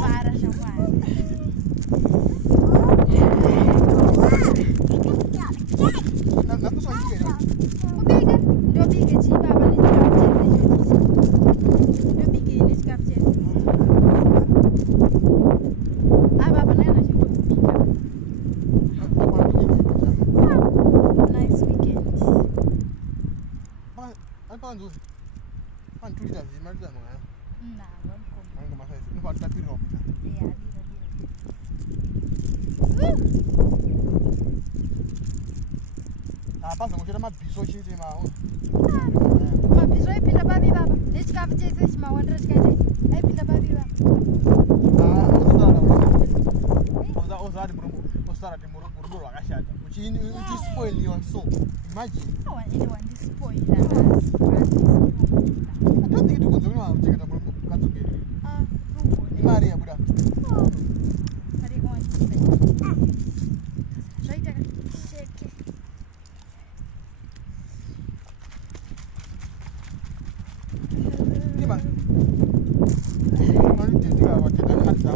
Para, chamar. Na kuswa hiki leo. Kupiga. Ndio piga chipa hapa ni kapcheze hiyo. Ndio piga ile kapcheze. Hapa naenda shingo kupiga. Nice weekend. Hapa nzuri. Tulita zimaliza mwana. Na, welcome. Anga masaizi. Nufa tutapiri wapita. Yeah, Pasa ngochera mabiso chete mawo. Mabiso ipinda babi baba. Nechikafu chese chimawandira chikaite. Aipinda babi baba. Osara murumo. Osara ti murumo rwakashata. Uchispoiliwa so. Imagine. Awa ine wandispoila. I don't think tukunze kuna kucheketa murumo katsogeri. Rungone. Imari ya buda. Ari kwandise. Zvaita sheke. Nima. Mari tetika wateta ngata.